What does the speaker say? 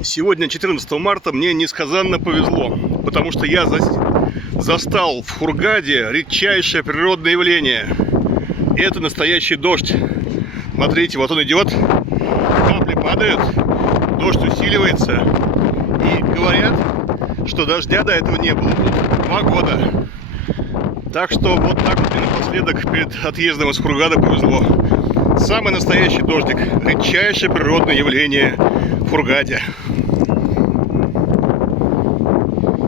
Сегодня, 14 марта, мне несказанно повезло, потому что я застал в Хургаде редчайшее природное явление. Это настоящий дождь. Смотрите, вот он идет, капли падают, дождь усиливается. И говорят, что дождя до этого не было тут 2 года. Так что вот так вот мне напоследок перед отъездом из Хургады повезло. Самый настоящий дождик, редчайшее природное явление в Хургаде.